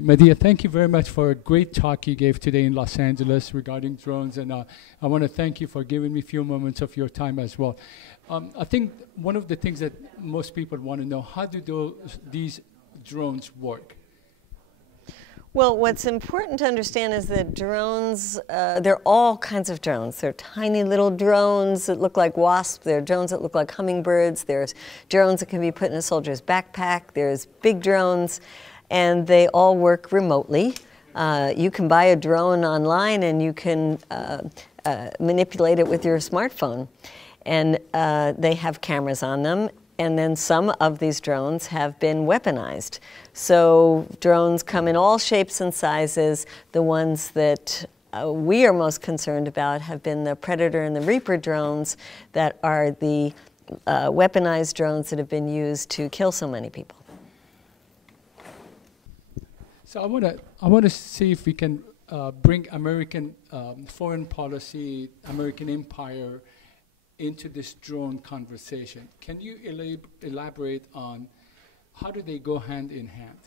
Medea, thank you very much for a great talk you gave today in Los Angeles regarding drones, and I want to thank you for giving me a few moments of your time as well. I think one of the things that most people want to know, how do these drones work? Well, what's important to understand is that drones, there are all kinds of drones. There are tiny little drones that look like wasps. There are drones that look like hummingbirds. There's drones that can be put in a soldier's backpack. There's big drones, and they all work remotely. You can buy a drone online, and you can manipulate it with your smartphone. And they have cameras on them. And then some of these drones have been weaponized. So drones come in all shapes and sizes. The ones that we are most concerned about have been the Predator and the Reaper drones that are the weaponized drones that have been used to kill so many people. So I want to see if we can bring American foreign policy, American empire, into this drone conversation. Can you elaborate on how do they go hand in hand?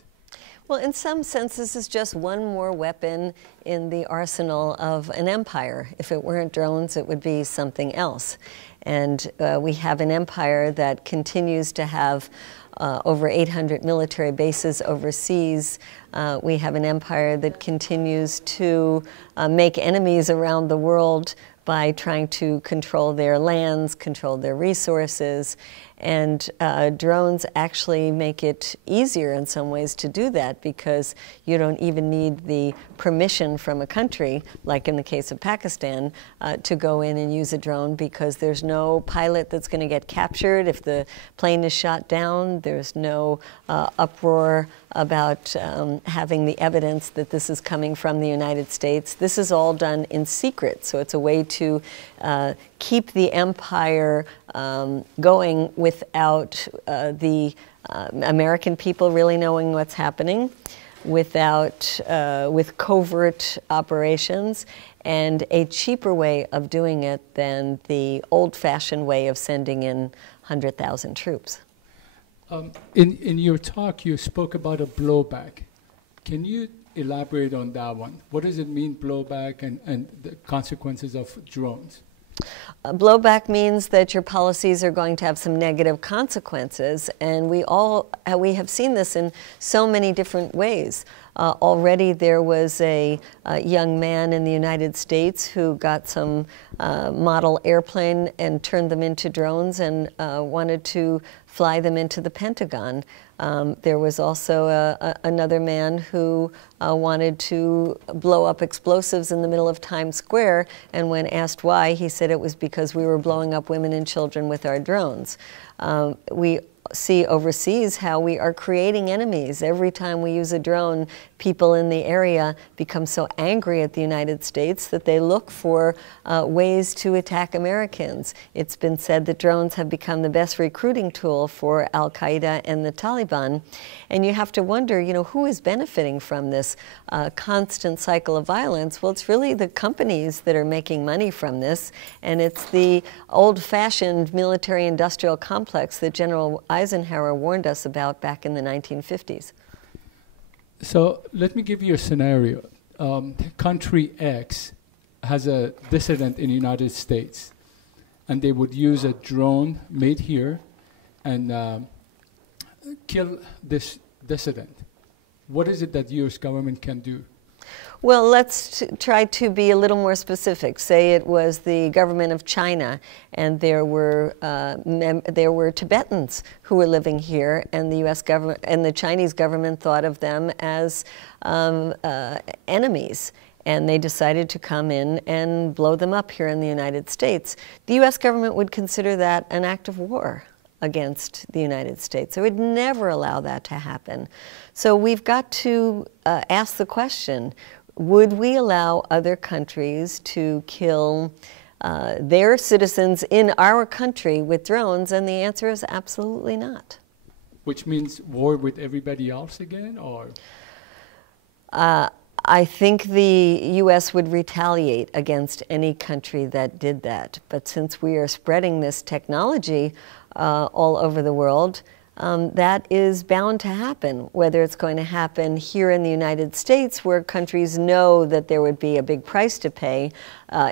Well, in some sense, this is just one more weapon in the arsenal of an empire. If it weren't drones, it would be something else. And we have an empire that continues to have over 800 military bases overseas. We have an empire that continues to make enemies around the world by trying to control their lands, control their resources. And drones actually make it easier in some ways to do that, because you don't even need the permission from a country, like in the case of Pakistan, to go in and use a drone, because there's no pilot that's going to get captured if the plane is shot down. There's no uproar about having the evidence that this is coming from the United States. This is all done in secret, so it's a way to keep the empire going without the American people really knowing what's happening, with covert operations, and a cheaper way of doing it than the old-fashioned way of sending in 100,000 troops. In your talk, you spoke about a blowback. Can you elaborate on that one? What does it mean, blowback, and the consequences of drones? Blowback means that your policies are going to have some negative consequences, and we have seen this in so many different ways. Already there was a young man in the United States who got some model airplane and turned them into drones and wanted to fly them into the Pentagon. There was also another man who wanted to blow up explosives in the middle of Times Square, and when asked why, he said it was because we were blowing up women and children with our drones. We see overseas how we are creating enemies. Every time we use a drone, people in the area become so angry at the United States that they look for ways to attack Americans. It's been said that drones have become the best recruiting tool for Al-Qaeda and the Taliban. And you have to wonder, you know, who is benefiting from this constant cycle of violence? Well, it's really the companies that are making money from this, and it's the old-fashioned military-industrial complex that General Eisenhower warned us about back in the 1950s. So let me give you a scenario. Country X has a dissident in the United States, and they would use a drone made here and kill this dissident. What is it that the U.S. government can do? Well, let's try to be a little more specific. Say it was the government of China, and there were Tibetans who were living here, and the U.S. government and the Chinese government thought of them as enemies, and they decided to come in and blow them up here in the United States. The U.S. government would consider that an act of war against the United States. It would never allow that to happen. So we've got to ask the question, would we allow other countries to kill their citizens in our country with drones? And the answer is absolutely not. Which means war with everybody else again, or? I think the U.S. would retaliate against any country that did that. But since we are spreading this technology all over the world, that is bound to happen. Whether it's going to happen here in the United States, where countries know that there would be a big price to pay,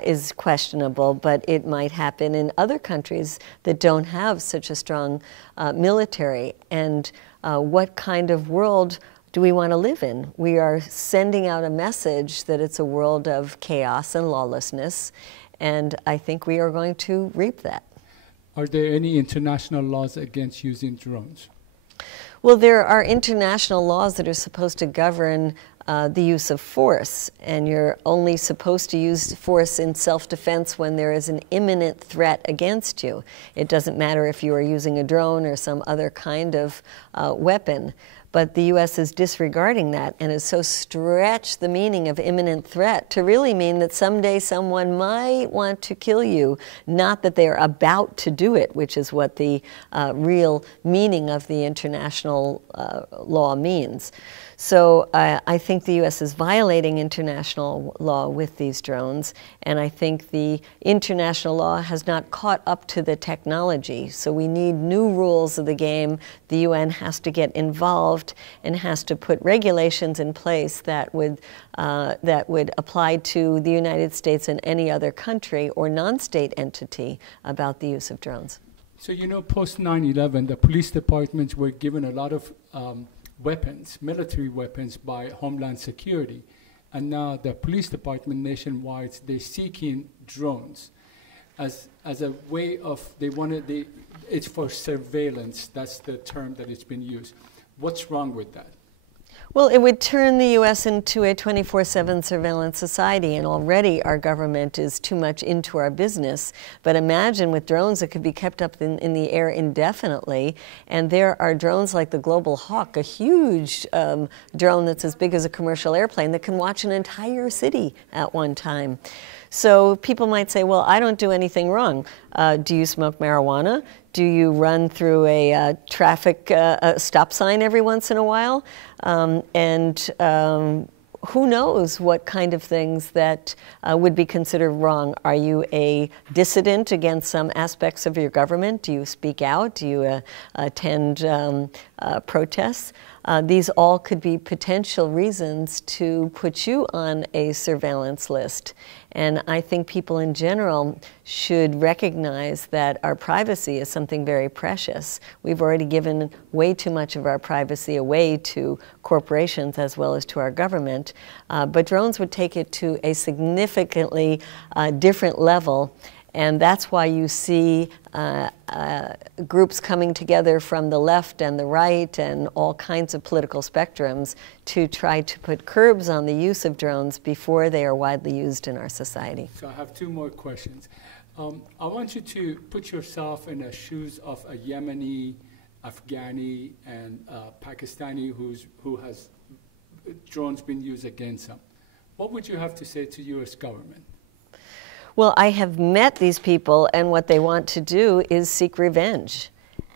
is questionable, but it might happen in other countries that don't have such a strong military. And what kind of world do we want to live in? We are sending out a message that it's a world of chaos and lawlessness, and I think we are going to reap that. Are there any international laws against using drones? Well, there are international laws that are supposed to govern the use of force, and you're only supposed to use force in self-defense when there is an imminent threat against you. It doesn't matter if you are using a drone or some other kind of weapon. But the U.S. is disregarding that and has so stretched the meaning of imminent threat to really mean that someday someone might want to kill you, not that they're about to do it, which is what the real meaning of the international law means. So I think the U.S. is violating international law with these drones, and I think the international law has not caught up to the technology. So we need new rules of the game. The UN has to get involved and has to put regulations in place that would apply to the United States and any other country or non-state entity about the use of drones. So, you know, post 9/11, the police departments were given a lot of weapons, military weapons, by Homeland Security. And now the police department nationwide, they're seeking drones as a way of, it's for surveillance. That's the term that it's been used. What's wrong with that? Well, it would turn the U.S. into a 24/7 surveillance society, and already our government is too much into our business. But imagine with drones that could be kept up in the air indefinitely, and there are drones like the Global Hawk, a huge drone that's as big as a commercial airplane that can watch an entire city at one time. So people might say, well, I don't do anything wrong. Do you smoke marijuana? Do you run through a traffic stop sign every once in a while? Who knows what kind of things that would be considered wrong? Are you a dissident against some aspects of your government? Do you speak out? Do you attend protests? These all could be potential reasons to put you on a surveillance list. And I think people in general should recognize that our privacy is something very precious. We've already given way too much of our privacy away to corporations as well as to our government. But drones would take it to a significantly different level. And that's why you see groups coming together from the left and the right and all kinds of political spectrums to try to put curbs on the use of drones before they are widely used in our society. So I have two more questions. I want you to put yourself in the shoes of a Yemeni, Afghani, and Pakistani who has drones been used against them. What would you have to say to U.S. government? Well, I have met these people, and what they want to do is seek revenge.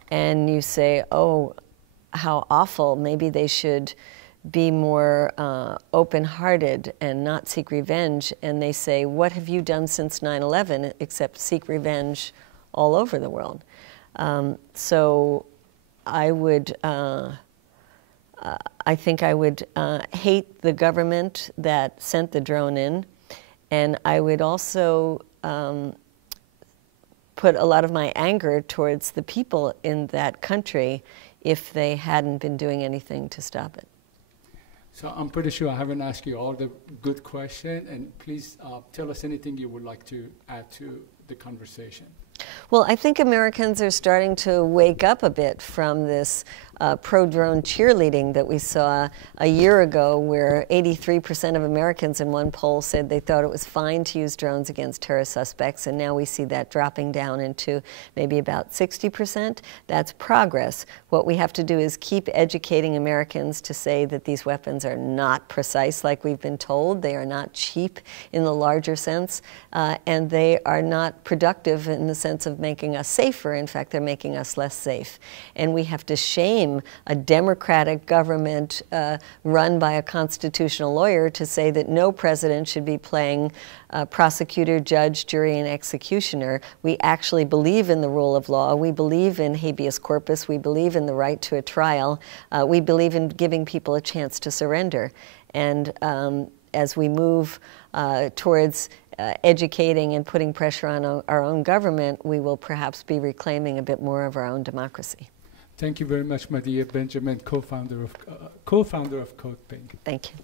And you say, oh, how awful. Maybe they should be more open-hearted and not seek revenge. And they say, what have you done since 9/11 except seek revenge all over the world? So I would, I think I would hate the government that sent the drone in. And I would also put a lot of my anger towards the people in that country if they hadn't been doing anything to stop it. So I'm pretty sure I haven't asked you all the good questions, and please tell us anything you would like to add to the conversation. Well, I think Americans are starting to wake up a bit from this pro-drone cheerleading that we saw a year ago, where 83% of Americans in one poll said they thought it was fine to use drones against terrorist suspects, and now we see that dropping down into maybe about 60%. That's progress. What we have to do is keep educating Americans to say that these weapons are not precise like we've been told. They are not cheap in the larger sense, and they are not productive in the sense of making us safer. In fact, they're making us less safe. And we have to shame blame a democratic government run by a constitutional lawyer to say that no president should be playing prosecutor, judge, jury, and executioner. We actually believe in the rule of law. We believe in habeas corpus. We believe in the right to a trial. We believe in giving people a chance to surrender. And as we move towards educating and putting pressure on our own government, we will perhaps be reclaiming a bit more of our own democracy. Thank you very much, Medea Benjamin, co-founder of Code Pink. Thank you.